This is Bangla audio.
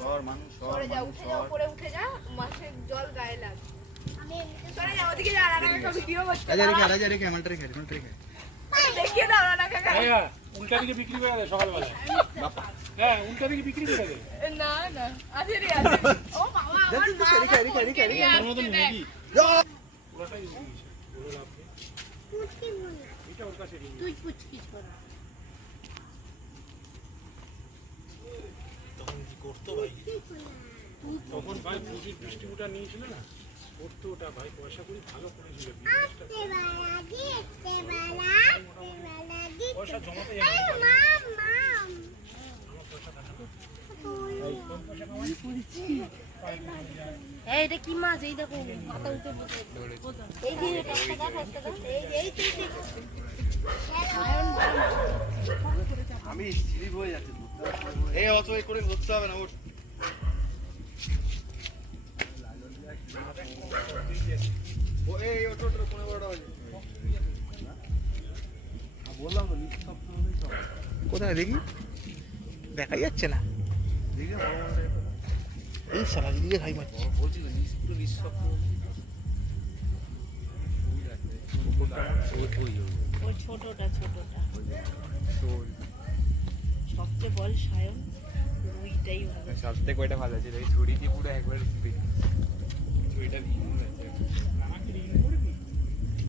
সর মানুষ সর সরে যা উঠে যা উপরে উঠে যা মাছের জল গায়ে লাগ। সরে যা ওদিকে যা রানা কাকা ভিডিও করছে রাজা রেখে রাজা রেখে আমারটা রেখে আমারটা রেখে দেখিয়ে দাও রানা কাকা। হ্যাঁ উল্টা দিকে বিক্রি করে দেয় সকালবেলা। হ্যাঁ উল্টা দিকে বিক্রি করে দেয় না না আছে রে ও বাবা আমার মা রেখে, রেখে, রেখে, রেখে। আসছে দেখ। মুরগি পুরোটাই মুরগি বলে লাভ নেই এটা ওর কাছে তুই পুচকিচ করা তখন ভাই পুঁজির ডিস্ট্রিবিউটার নিয়েছিল না? করতো ওটা ভাই পয়সা করি ভালো করেছিল পয়সা জমাতে কি মাছ? এই দেখো মাথা উঠে যে ভাই। আমি স্লিপ হয়ে যাচ্ছে। এই অত এই করে ধরতে হবে না ওর ও এই ওটো ওটো কোনো বড় বললাম তো নিচ সব কোথায় দেখি? দেখা যাচ্ছে না। এই সারা দিকে খাই মারছে। বলছি পুরো নিঃশব্দ ওই ছোটটা ছোটটা। সবচেয়ে বল সায়ন, রুইটাই ভালো সব থেকে ওইটা ভালো আছে? ওই ছুরি দিয়ে পুরো একবার আছে